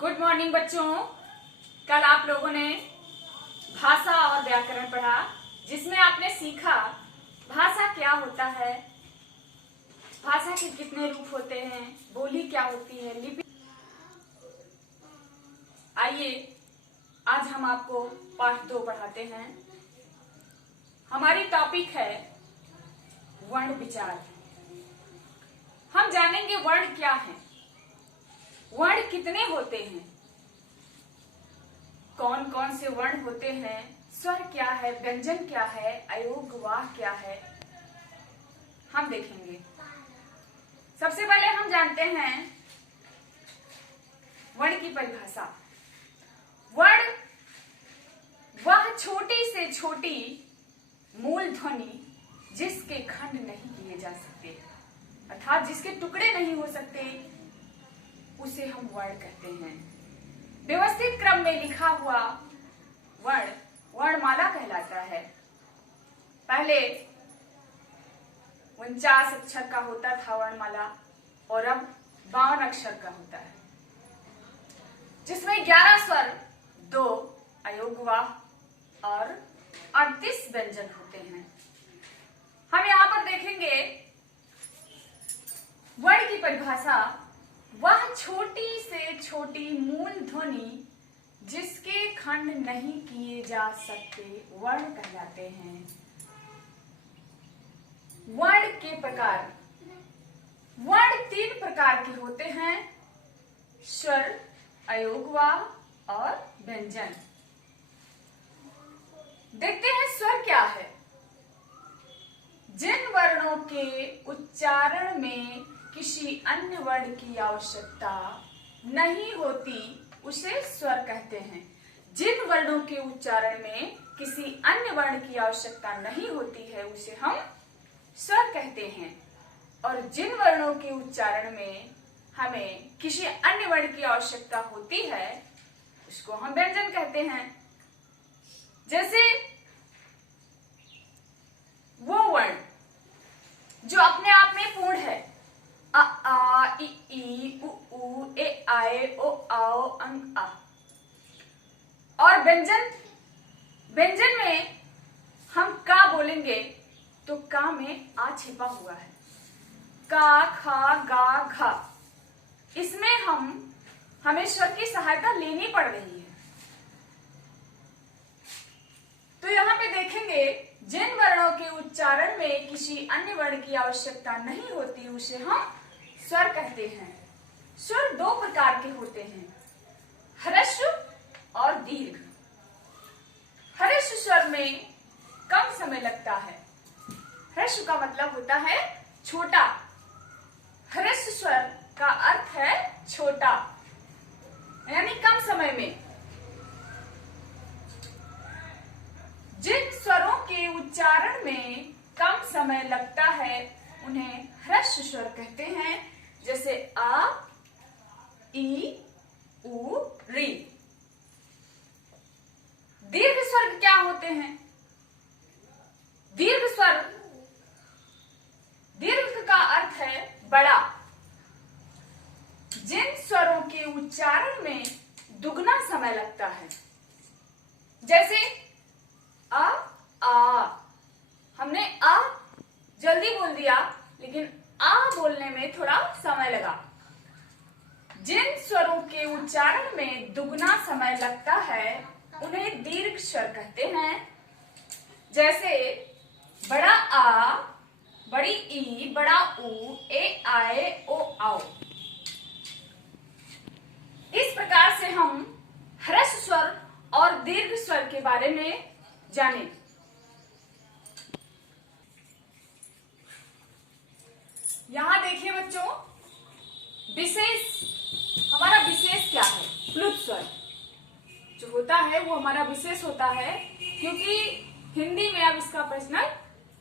Good morning बच्चों। कल आप लोगों ने भाषा और व्याकरण पढ़ा, जिसमें आपने सीखा भाषा क्या होता है, भाषा के कितने रूप होते हैं, बोली क्या होती है, लिपि। आइए आज हम आपको पाठ 2 पढ़ाते हैं। हमारी टॉपिक है वर्ण विचार। हम जानेंगे वर्ण क्या है, वर्ण कितने होते हैं, कौन कौन से वर्ण होते हैं, स्वर क्या है, व्यंजन क्या है, अयोग वाह क्या है, हम देखेंगे। सबसे पहले हम जानते हैं वर्ण की परिभाषा। वर्ण वह छोटी से छोटी मूल ध्वनि जिसके खंड नहीं किए जा सकते, अर्थात जिसके टुकड़े नहीं हो सकते, उसे हम वर्ण कहते हैं। व्यवस्थित क्रम में लिखा हुआ वर्ण वर्णमाला कहलाता है। पहले 49 अक्षर का होता था वर्णमाला, और अब 52 अक्षर का होता है, जिसमें 11 स्वर, 2 अयोगवाह और 38 व्यंजन होते हैं। हम यहाँ पर देखेंगे वर्ण की परिभाषा। वह छोटी से छोटी मूल ध्वनि जिसके खंड नहीं किए जा सकते वर्ण कहलाते हैं। वर्ण के प्रकार। वर्ण 3 प्रकार के होते हैं: स्वर, अयोगवाह और व्यंजन। देखते हैं स्वर क्या है। जिन वर्णों के उच्चारण में किसी अन्य वर्ण की आवश्यकता नहीं होती उसे स्वर कहते हैं। जिन वर्णों के उच्चारण में किसी अन्य वर्ण की आवश्यकता नहीं होती है उसे हम स्वर कहते हैं, और जिन वर्णों के उच्चारण में हमें किसी अन्य वर्ण की आवश्यकता होती है उसको हम व्यंजन कहते हैं। जैसे वो वर्ण जो अपने आप में पूर्ण है, अ आ इ ई उ ऊ ए आए ओ आओ अंग आ। और व्यंजन में हम का बोलेंगे तो का में आ छिपा हुआ है, का खा गा घा। इसमें हमें स्वर की सहायता लेनी पड़ रही है। तो यहाँ पे देखेंगे जिन वर्णों के उच्चारण में किसी अन्य वर्ण की आवश्यकता नहीं होती उसे हम स्वर कहते हैं। स्वर 2 प्रकार के होते हैं: ह्रस्व और दीर्घ। ह्रस्व स्वर में कम समय लगता है। ह्रस्व का मतलब होता है छोटा। ह्रस्व स्वर का अर्थ है छोटा, यानी कम समय में। जिन स्वरों के उच्चारण में कम समय लगता है उन्हें ह्रस्व स्वर कहते हैं, जैसे आ ई उ री। दीर्घ स्वर क्या होते हैं? दीर्घ स्वर, दीर्घ का अर्थ है बड़ा। जिन स्वरों के उच्चारण में दुगना समय लगता है, जैसे आ हमने आ जल्दी बोल दिया, लेकिन आ बोलने में थोड़ा समय लगा। जिन स्वरों के उच्चारण में दुगना समय लगता है उन्हें दीर्घ स्वर कहते हैं। जैसे बड़ा आ, बड़ी ई, बड़ा ऊ, ए आए ओ आओ। इस प्रकार से हम ह्रस्व स्वर और दीर्घ स्वर के बारे में जाने। यहां देखिए बच्चों, हमारा विशेष क्या है? प्लुत स्वर जो होता है वो हमारा विशेष होता है, क्योंकि हिंदी में अब इसका प्रचलन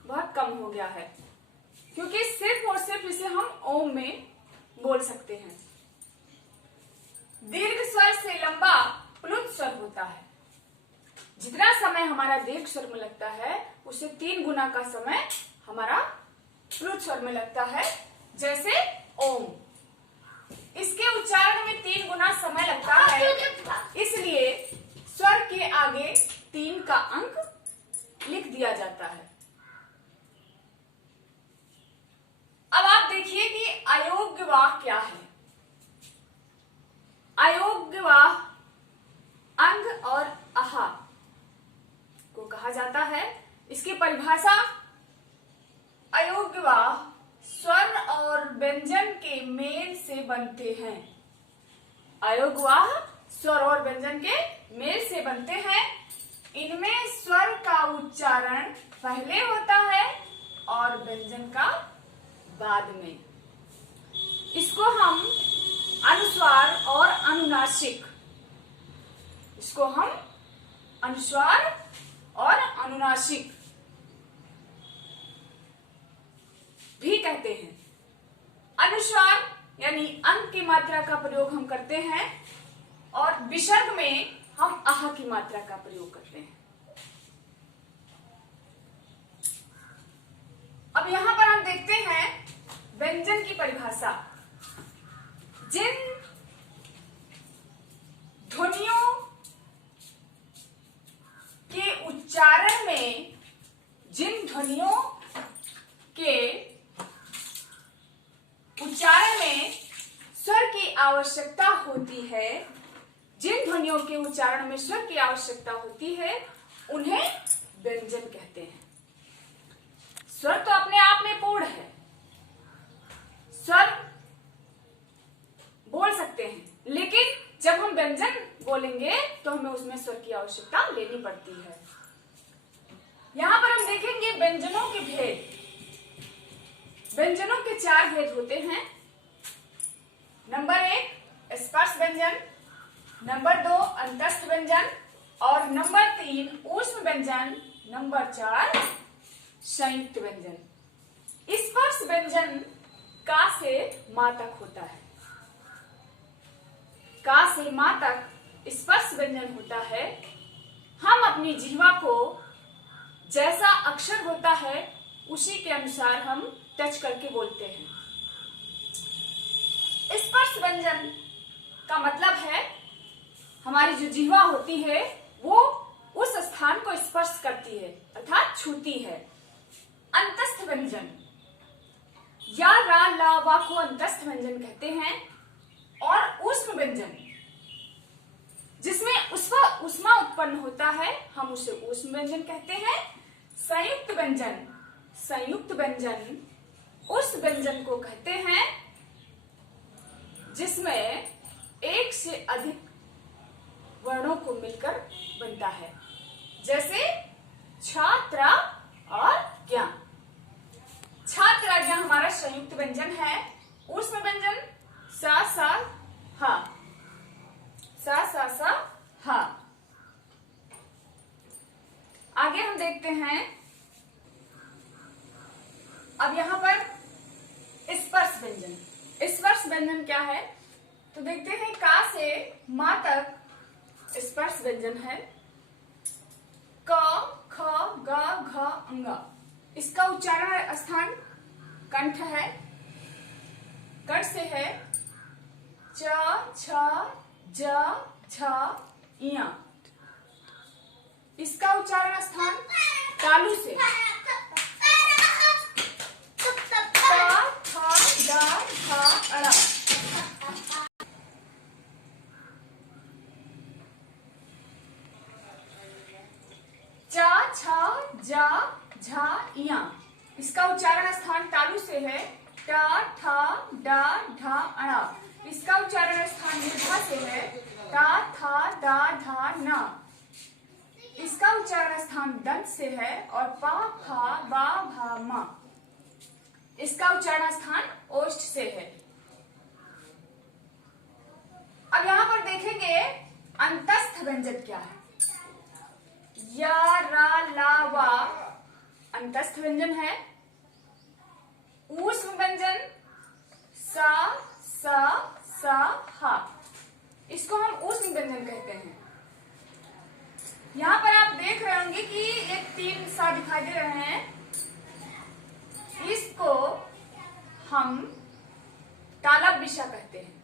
बहुत कम हो गया है, क्योंकि सिर्फ और सिर्फ इसे हम ओम में बोल सकते हैं। दीर्घ स्वर से लंबा प्लुत स्वर होता है। जितना समय हमारा दीर्घ स्वर में लगता है उससे 3 गुना का समय हमारा प्लुत स्वर में लगता है, जैसे ओम। इसके उच्चारण में 3 गुना समय लगता है। का अंक लिख दिया जाता है। अब आप देखिए कि अयोग्यवाह क्या है। अयोग्यवाह अंग और आहा को कहा जाता है। इसकी परिभाषा, अयोग्यवाह स्वर और व्यंजन के मेल से बनते हैं। अयोग्यवाह स्वर और व्यंजन के मेल से बनते हैं। इनमें स्वर का उच्चारण पहले होता है और व्यंजन का बाद में। इसको हम अनुस्वार और अनुनासिक, इसको हम अनुस्वार और अनुनासिक भी कहते हैं। अनुस्वार यानी अंग की मात्रा का प्रयोग हम करते हैं और विसर्ग में हम आह की मात्रा का प्रयोग करते हैं। अब यहां पर हम देखते हैं व्यंजन की परिभाषा। जिन ध्वनियों के उच्चारण में, जिन ध्वनियों के उच्चारण में स्वर की आवश्यकता होती है, जिन ध्वनियों के उच्चारण में स्वर की आवश्यकता होती है, उन्हें व्यंजन कहते हैं। स्वर तो अपने आप में पूर्ण है, स्वर बोल सकते हैं, लेकिन जब हम व्यंजन बोलेंगे तो हमें उसमें स्वर की आवश्यकता लेनी पड़ती है। यहां पर हम देखेंगे व्यंजनों के भेद। व्यंजनों के 4 भेद होते हैं। नंबर 1 स्पर्श व्यंजन, नंबर 2 अंतस्थ व्यंजन और नंबर 3 ऊष्म व्यंजन, नंबर 4 संयुक्त व्यंजन। स्पर्श व्यंजन का से मा तक होता है। का से मा तक स्पर्श व्यंजन होता है। हम अपनी जिह्वा को जैसा अक्षर होता है उसी के अनुसार हम टच करके बोलते हैं। स्पर्श व्यंजन का मतलब है हमारी जो जिह्वा होती है वो उस स्थान को स्पर्श करती है अर्थात छूती है। अंतस्थ व्यंजन या रा ला वा को अंतस्थ व्यंजन कहते हैं। और ऊष्म व्यंजन जिसमें उष्मा उत्पन्न होता है हम उसे ऊष्म व्यंजन कहते हैं। संयुक्त व्यंजन, संयुक्त व्यंजन उस व्यंजन को कहते हैं जिसमें एक से अधिक वर्णों को मिलकर बनता है, जैसे छात्रा और ज्ञा। छात्रा ज्ञा हमारा संयुक्त व्यंजन है। ऊष्म व्यंजन सा सा हा, सा सा सा हा। आगे हम देखते हैं अब यहां पर स्पर्श व्यंजन। स्पर्श व्यंजन क्या है तो देखते हैं का से मा तक स्पर्श व्यंजन है। क ख ग घ अंग, इसका उच्चारण स्थान कंठ है। कंठ से है च छ ज झ इया, इसका उच्चारण स्थान तालु से थ थ द ध अड़। च छ ज झ इया, इसका उच्चारण स्थान तालु से है ट ठ ड ढ अण, इसका उच्चारण स्थान मूर्धा से है ट थ द ध न, इसका उच्चारण स्थान दंत से है और प फ ब भ म, इसका उच्चारण स्थान ओष्ठ से है। अब यहां पर देखेंगे अंतस्थ व्यंजन क्या है। या रा ला वा अंतस्थ व्यंजन है। ऊष्म व्यंजन सा सा सा हा, इसको हम ऊष्म व्यंजन कहते हैं। यहां पर आप देख रहे होंगे कि एक 3 सा दिखाई दे रहे हैं, इसको हम तालब विषा कहते हैं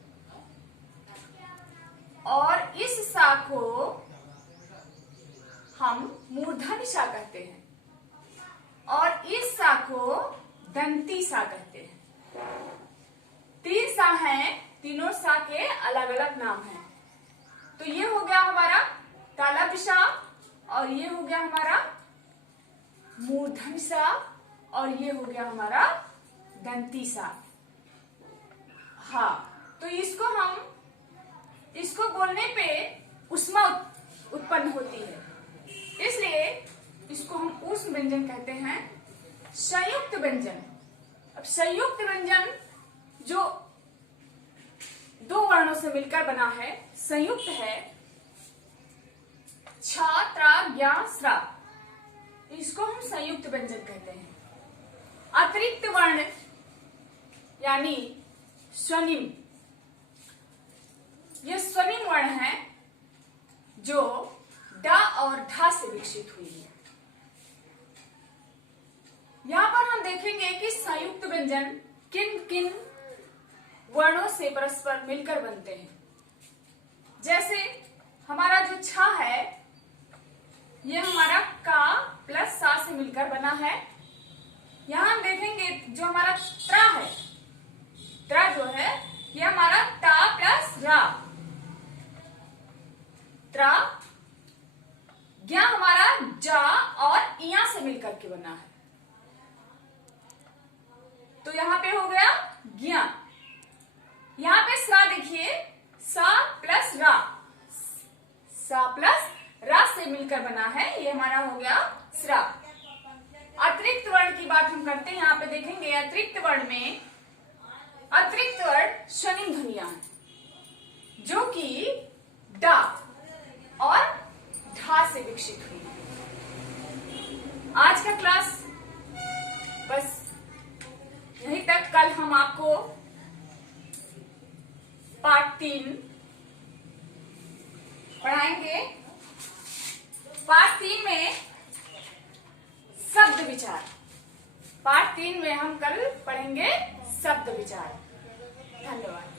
और इस सा को हम मूर्धन्य सा कहते हैं और इस सा को दंती सा कहते हैं। 3 सा हैं, तीनों सा के अलग अलग नाम हैं। तो ये हो गया हमारा तालव्य सा और ये हो गया हमारा मूर्धन्य सा और ये हो गया हमारा दंती सा। हाँ, तो इसको बोलने पे उष्मा उत्पन्न होती है, इसलिए इसको हम ऊष्म व्यंजन कहते हैं। संयुक्त व्यंजन, अब संयुक्त व्यंजन जो 2 वर्णों से मिलकर बना है, संयुक्त है छ, त्र, ज्ञ, स्र, इसको हम संयुक्त व्यंजन कहते हैं। अतिरिक्त वर्ण यानी स्वनिम, ये स्वनिम वर्ण है जो ड और ढ से विकसित हुई है। यहां पर हम देखेंगे कि संयुक्त व्यंजन किन किन वर्णों से परस्पर मिलकर बनते हैं। जैसे हमारा जो छ है, ये हमारा का प्लस सा से मिलकर बना है। यहां हम देखेंगे जो हमारा त्र है, त्र जो है ये हमारा ता प्लस रा, त्र। ज्ञ हमारा जा और इया से मिलकर के बना है, तो यहां पे हो गया ज्ञ। यहां पे सा देखिए, सा प्लस रा, सा प्लस रा से मिलकर बना है, ये हमारा हो गया स्रा। अतिरिक्त वर्ण की बात हम करते हैं। यहाँ पे देखेंगे अतिरिक्त वर्ण में अतिरिक्त वर्ण स्वनिम ध्वनियां हैं जो कि ड और ढ से विकसित हुई है। आज का क्लास बस यहीं तक। कल हम आपको पार्ट 3 पढ़ाएंगे। पार्ट 3 में शब्द विचार, पार्ट 3 में हम कल पढ़ेंगे शब्द विचार। धन्यवाद।